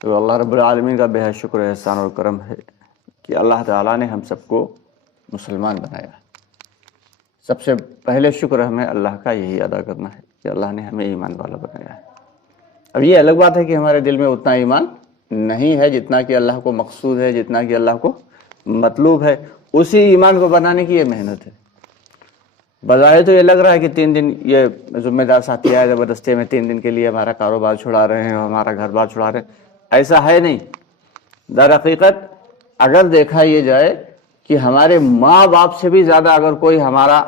تو اللہ رب العالمین کا بے حد شکر احسان اور کرم ہے کہ اللہ تعالیٰ نے ہم سب کو مسلمان بنایا۔ سب سے پہلے شکر ہمیں اللہ کا یہی ادا کرنا ہے کہ اللہ نے ہمیں ایمان والا بنایا ہے۔ اب یہ الگ بات ہے کہ ہمارے دل میں اتنا ایمان نہیں ہے جتنا کہ اللہ کو مقصود ہے، جتنا کہ اللہ کو مطلوب ہے۔ اسی ایمان کو بنانے کی یہ محنت ہے۔ بظاہر تو یہ لگ رہا ہے کہ 3 دن یہ ذمہ دار ساتھی آئے زبردستی میں 3 دن کے لیے ہمارا کاروبار چھڑا رہے ہیں، ہمارا گھر بار چھڑا رہے ہیں۔ ایسا ہے نہیں۔ در حقیقت اگر دیکھا یہ جائے کہ ہمارے ماں باپ سے بھی زیادہ اگر کوئی ہمارا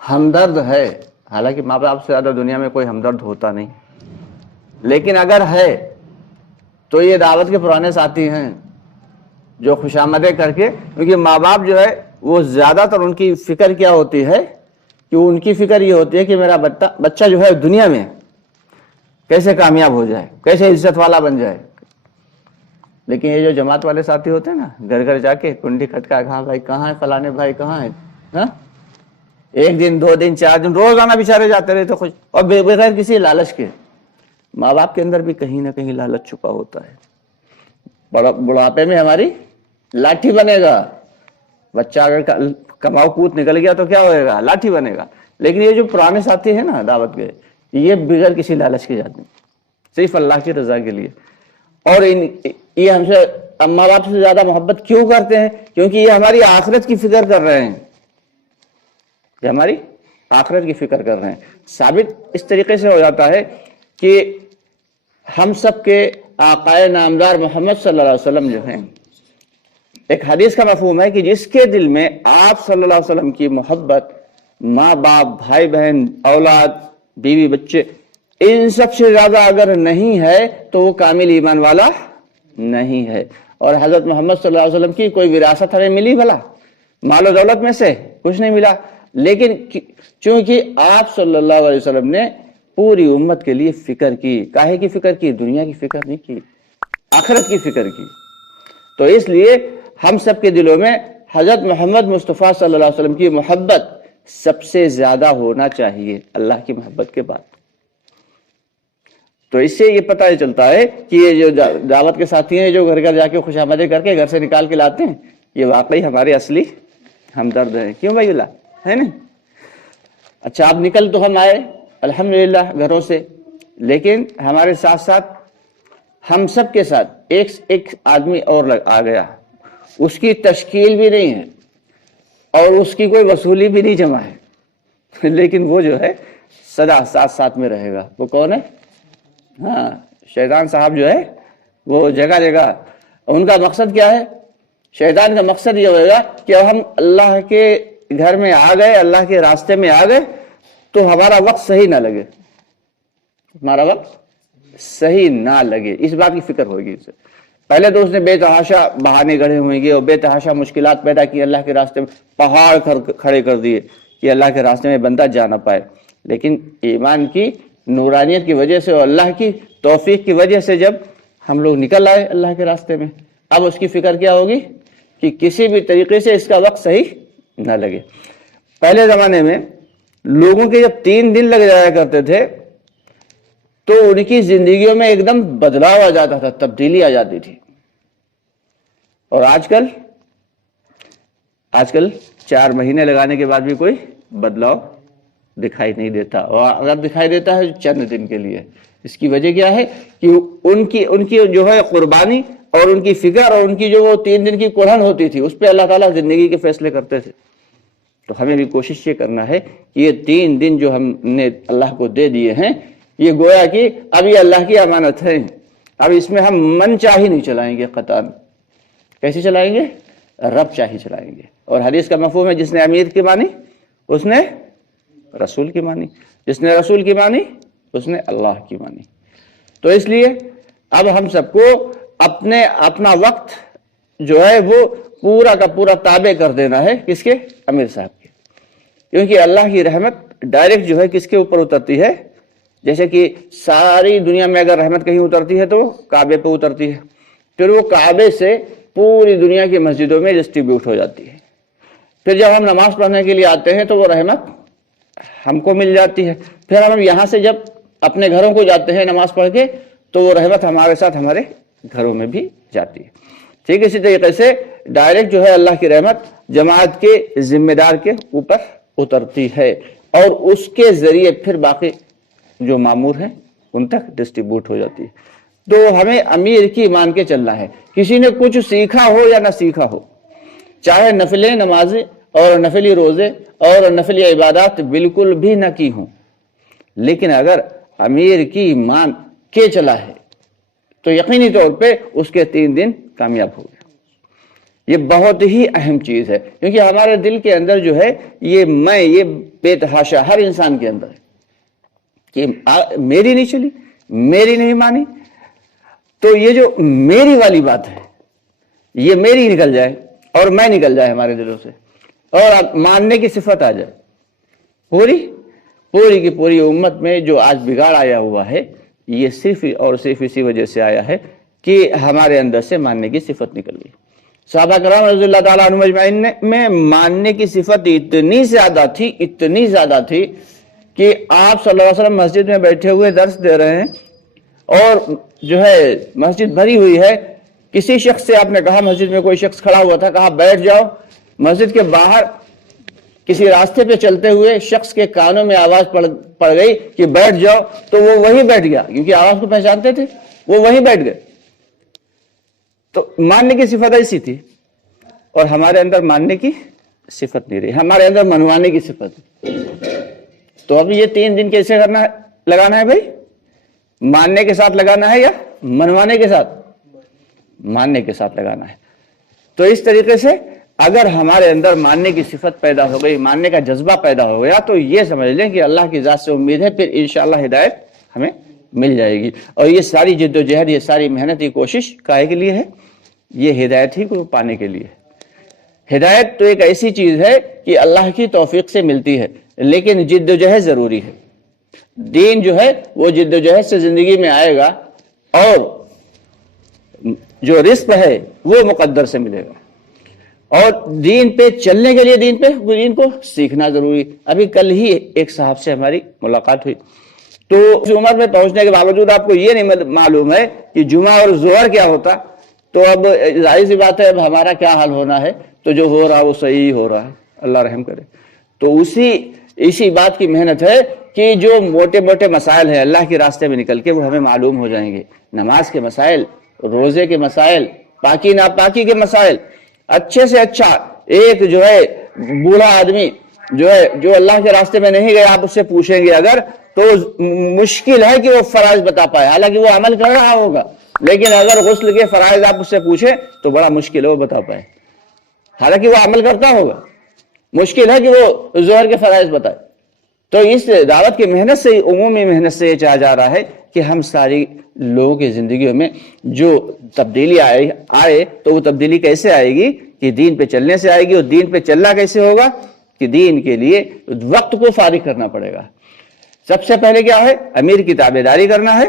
ہمدرد ہے، حالانکہ ماں باپ سے زیادہ دنیا میں کوئی ہمدرد ہوتا نہیں، لیکن اگر ہے تو یہ دعوت کے پرانے ساتھی ہیں جو خوشامدیں کر کے، کیونکہ ماں باپ جو ہے وہ زیادہ تر ان کی فکر کیا ہوتی ہے کہ ان کی فکر یہ ہوتی ہے کہ میرا بچہ جو ہے دنیا میں کیسے کامیاب ہو جائے، کیسے عزت والا بن جائے۔ لیکن یہ جو جماعت والے ساتھی ہوتے ہیں نا، گھر گھر جا کے کنڈی کھٹکا، کہاں بھائی کہاں ہے فلانے بھائی کہاں ہے، ہاں 1 دن 2 دن 4 دن روزانہ بیچارے جاتے رہتے خوش، اور بغیر کسی لالچ کے۔ ماں باپ کے اندر بھی کہیں نہ کہیں لالچ چھپا ہوتا ہے۔ بڑھاپے میں ہماری لاٹھی بنے گا بچہ، اگر کماؤ کوت نکل گیا تو کیا ہوئے گا، لاٹھی بنے گا۔ لیکن یہ جو پرانے ساتھی ہیں نا دعوت کے، یہ بغیر کسی لالچ کے جاتے ہیں، صرف اللہ کی رضا کے لیے۔ اور یہ ہم سے ماں باپ سے زیادہ محبت کیوں کرتے ہیں؟ کیونکہ یہ ہماری آخرت کی فکر کر رہے ہیں، یہ ہماری آخرت کی فکر کر رہے ہیں۔ ثابت اس طریقے سے ہو جاتا ہے کہ ہم سب کے آقائے نامدار محمد صلی اللہ علیہ وسلم جو ہیں، ایک حدیث کا مفہوم ہے کہ جس کے دل میں آپ صلی اللہ علیہ وسلم کی محبت، ماں باپ، بھائی بہن، اولاد، بیوی بچے، ان سب سے زیادہ اگر نہیں ہے تو وہ کامل ایمان والا نہیں ہے۔ اور حضرت محمد صلی اللہ علیہ وسلم کی کوئی وراثت ہمیں ملی بھلا؟ مال و دولت میں سے کچھ نہیں ملا، لیکن چونکہ آپ صلی اللہ علیہ وسلم نے پوری امت کے لیے فکر کی۔ کاہے کی فکر کی؟ دنیا کی فکر نہیں کی، آخرت کی فکر کی۔ تو اس لیے ہم سب کے دلوں میں حضرت محمد مصطفیٰ صلی اللہ علیہ وسلم کی محبت سب سے زیادہ ہونا چاہیے اللہ کی محبت کے بعد۔ تو اس سے یہ پتہ چلتا ہے کہ یہ جو دعوت کے ساتھی ہیں جو گھر گھر جا کے خوش آمدیں کر کے گھر سے نکال کے لاتے ہیں، یہ واقعی ہمارے اصلی ہمدرد ہیں۔ کیوں بھائی اللہ ہے نا؟ اچھا اب نکل تو ہم آئے الحمدللہ گھروں سے، لیکن ہمارے ساتھ ساتھ ہم سب کے ساتھ ایک آدمی اور آ گیا، اس کی تشکیل بھی نہیں ہے اور اس کی کوئی وصولی بھی نہیں جمع ہے، لیکن وہ جو ہے سدا ساتھ میں رہے گا۔ وہ کون ہے؟ ہاں شیطان صاحب جو ہے وہ جگہ جگہ، ان کا مقصد کیا ہے؟ شیطان کا مقصد یہ ہوگا کہ اب ہم اللہ کے گھر میں آ گئے، اللہ کے راستے میں آ گئے تو ہمارا وقت صحیح نہ لگے، ہمارا وقت صحیح نہ لگے، اس بات کی فکر ہوگی اسے۔ پہلے تو اس نے بے تحاشا بہانے گڑھے ہوئیں گے اور بے تحاشا مشکلات پیدا کی، اللہ کے راستے میں پہاڑ کھڑے کر دیے کہ اللہ کے راستے میں بندہ جا نہ پائے۔ لیکن ایمان کی نورانیت کی وجہ سے اور اللہ کی توفیق کی وجہ سے جب ہم لوگ نکل آئے اللہ کے راستے میں، اب اس کی فکر کیا ہوگی کہ کسی بھی طریقے سے اس کا وقت صحیح نہ لگے۔ پہلے زمانے میں لوگوں کے جب 3 دن لگ جایا کرتے تھے تو ان کی زندگیوں میں ایک دم بدلاؤ آ جاتا تھا، تبدیلی آ جاتی تھی۔ اور آج کل 4 مہینے لگانے کے بعد بھی کوئی بدلاؤ دکھائی نہیں دیتا، اور اگر دکھائی دیتا ہے چند دن کے لیے۔ اس کی وجہ کیا ہے کہ ان کی جو ہے قربانی اور ان کی فکر اور ان کی جو وہ 3 دن کی کڑھن ہوتی تھی، اس پہ اللہ تعالیٰ زندگی کے فیصلے کرتے تھے۔ تو ہمیں بھی کوشش یہ کرنا ہے کہ یہ 3 دن جو ہم نے اللہ کو دے دیے ہیں، یہ گویا کہ اب یہ اللہ کی امانت ہے، اب اس میں ہم من چاہی نہیں چلائیں گے قطعاً۔ کیسے چلائیں گے؟ رب چاہی چلائیں گے۔ اور حدیث کا مفہوم ہے جس نے امیر کی مانی اس نے رسول کی مانی، جس نے رسول کی مانی اس نے اللہ کی مانی۔ تو اس لیے اب ہم سب کو اپنا وقت جو ہے وہ پورا کا پورا تابع کر دینا ہے، کس کے؟ امیر صاحب کے۔ کیونکہ اللہ کی رحمت ڈائریکٹ جو ہے کس کے اوپر اترتی ہے؟ جیسے کہ ساری دنیا میں اگر رحمت کہیں اترتی ہے تو وہ کعبے پہ اترتی ہے، پھر وہ کعبے سے پوری دنیا کی مسجدوں میں ڈسٹریبیوٹ ہو جاتی ہے۔ پھر جب ہم نماز پڑھنے کے لیے آتے ہیں تو وہ رحمت ہم کو مل جاتی ہے، پھر ہم یہاں سے جب اپنے گھروں کو جاتے ہیں نماز پڑھ کے تو وہ رحمت ہمارے ساتھ ہمارے گھروں میں بھی جاتی ہے۔ ٹھیک ہے، اسی طریقے سے ڈائریکٹ جو ہے اللہ کی رحمت جماعت کے ذمہ دار کے اوپر اترتی ہے اور اس کے ذریعے پھر باقی جو مامور ہیں ان تک ڈسٹریبیوٹ ہو جاتی ہے۔ تو ہمیں امیر کی مان کے چلنا ہے، کسی نے کچھ سیکھا ہو یا نہ سیکھا ہو، چاہے نفلی نمازیں اور نفلی روزے اور نفلی عبادات بالکل بھی نہ کی ہوں، لیکن اگر امیر کی مان کے چلا ہے تو یقینی طور پہ اس کے 3 دن کامیاب ہو گئے۔ یہ بہت ہی اہم چیز ہے، کیونکہ ہمارے دل کے اندر جو ہے یہ بے تحاشا ہر انسان کے اندر ہے کہ میری نہیں چلی، میری نہیں مانی، تو یہ جو میری والی بات ہے یہ میری نکل جائے اور میں نکل جائے ہمارے دلوں سے، اور ماننے کی صفت آ جائے۔ پوری کی پوری امت میں جو آج بگاڑ آیا ہوا ہے یہ صرف اور صرف اسی وجہ سے آیا ہے کہ ہمارے اندر سے ماننے کی صفت نکل گئی۔ صحابہ کرام رضی اللہ تعالیٰ عنہم اجمعین میں ماننے کی صفت اتنی زیادہ تھی کہ آپ صلی اللہ علیہ وسلم مسجد میں بیٹھے ہوئے درس دے رہے ہیں اور جو ہے مسجد بھری ہوئی ہے، کسی شخص سے آپ نے کہا، مسجد میں کوئی شخص کھڑا ہوا تھا، کہا بیٹھ جاؤ، مسجد کے باہر کسی راستے پہ چلتے ہوئے شخص کے کانوں میں آواز پڑ گئی کہ بیٹھ جاؤ، تو وہ وہی بیٹھ گیا، کیونکہ آواز کو پہچانتے تھے، وہ وہی بیٹھ گئے۔ تو ماننے کی صفت ایسی تھی، اور ہمارے اندر ماننے کی صفت نہیں رہی، ہمارے اندر منوانے کی صفت۔ تو اب یہ 3 دن کیسے لگانا ہے بھائی؟ ماننے کے ساتھ لگانا ہے یا منوانے کے ساتھ؟ ماننے کے ساتھ لگانا ہے۔ تو اس طریقے سے اگر ہمارے اندر ماننے کی صفت پیدا ہو گئی، ماننے کا جذبہ پیدا ہو گیا، تو یہ سمجھ لیں کہ اللہ کی ذات سے امید ہے، پھر انشاءاللہ ہدایت ہمیں مل جائے گی۔ اور یہ ساری جد و جہد، یہ ساری محنت، یہ کوشش کائے کے لیے ہے؟ یہ ہدایت ہی کو پانے کے لیے۔ ہدایت تو ایک ایسی چیز ہے کہ اللہ کی توفیق سے ملتی ہے، لیکن جد و جہد ضروری ہے۔ دین جو ہے وہ جد و جہد سے زندگی میں آئے گا، اور جو رزق ہے وہ مقدر سے ملے گا۔ اور دین پہ چلنے کے لیے دین کو سیکھنا ضروری۔ ابھی کل ہی ایک صاحب سے ہماری ملاقات ہوئی، تو اس عمر میں پہنچنے کے باوجود آپ کو یہ نہیں معلوم ہے کہ جمعہ اور ظہر کیا ہوتا، تو اب ظاہر سی بات ہے اب ہمارا کیا حال ہونا ہے، تو جو ہو رہا وہ صحیح ہو رہا ہے، اللہ رحم کرے۔ تو اسی بات کی محنت ہے کہ جو موٹے موٹے مسائل ہیں اللہ کے راستے میں نکل کے وہ ہمیں معلوم ہو جائیں گے، نماز کے مسائل، روزے کے مسائل، پاکی ناپاکی کے مسائل۔ اچھے سے اچھا ایک جو ہے بوڑھا آدمی جو اللہ کے راستے میں نہیں گیا، آپ اس سے پوچھیں گے اگر، تو مشکل ہے کہ وہ فرائض بتا پائے، حالانکہ وہ عمل کر رہا ہوگا، لیکن اگر غسل کے فرائض آپ اس سے پوچھیں تو بڑا مشکل ہے وہ بتا پائے، حالانکہ وہ عمل کرتا ہوگا۔ مشکل ہے کہ وہ ظہر کے فرائض بتائے۔ تو اس دعوت کی محنت سے، عمومی محنت سے یہ چاہا جا رہا ہے کہ ہم ساری لوگوں کی زندگیوں میں جو تبدیلی آئے تو وہ تبدیلی کیسے آئے گی؟ کہ دین پہ چلنے سے آئے گی۔ اور دین پہ چلنا کیسے ہوگا؟ کہ دین کے لیے وقت کو فارغ کرنا پڑے گا۔ سب سے پہلے کیا ہے؟ امیر کی تابعداری کرنا ہے،